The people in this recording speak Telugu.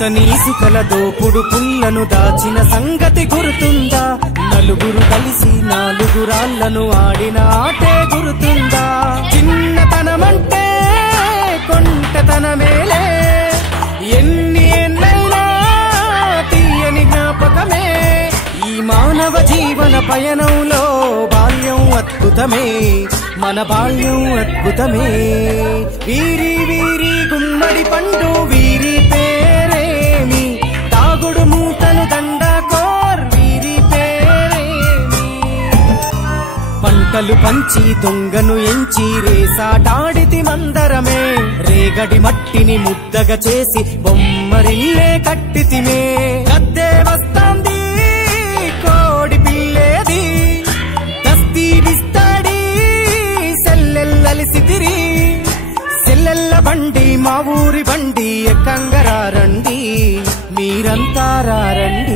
అతని ఇసుకలతో పుడు పుల్లను దాచిన సంగతి గుర్తుందా? నలుగురు కలిసి నాలుగు రాళ్లను ఆడిన ఆటే గుర్తుందా? చిన్నతనమంటే కొంటతనమేలే, ఎన్ని ఏళ్ళైనా తీయని జ్ఞాపకమే. ఈ మానవ జీవన పయనంలో బాల్యం అద్భుతమే, మన బాల్యం అద్భుతమే. వీరి వీరి గుమ్మడి పండు వీరి పేరేమి, తాగుడు మూతను దండకోర్ వీరి పేరేమి. పంటలు పంచి దొంగను ఎంచి రేసాటాడితి మందరమే, రేగడి మట్టిని ముద్దగా చేసి బొమ్మరిల్లే కట్టితిమే. గద్దే వస్తాంది కోడి పిల్లేది, దస్తీ బిస్తాడి సెల్లెల్లలిసితిరి. సెల్లెల్ల బండి మా ఊరి బండి, ఎక్కంగరారండి మీరంతా రండి.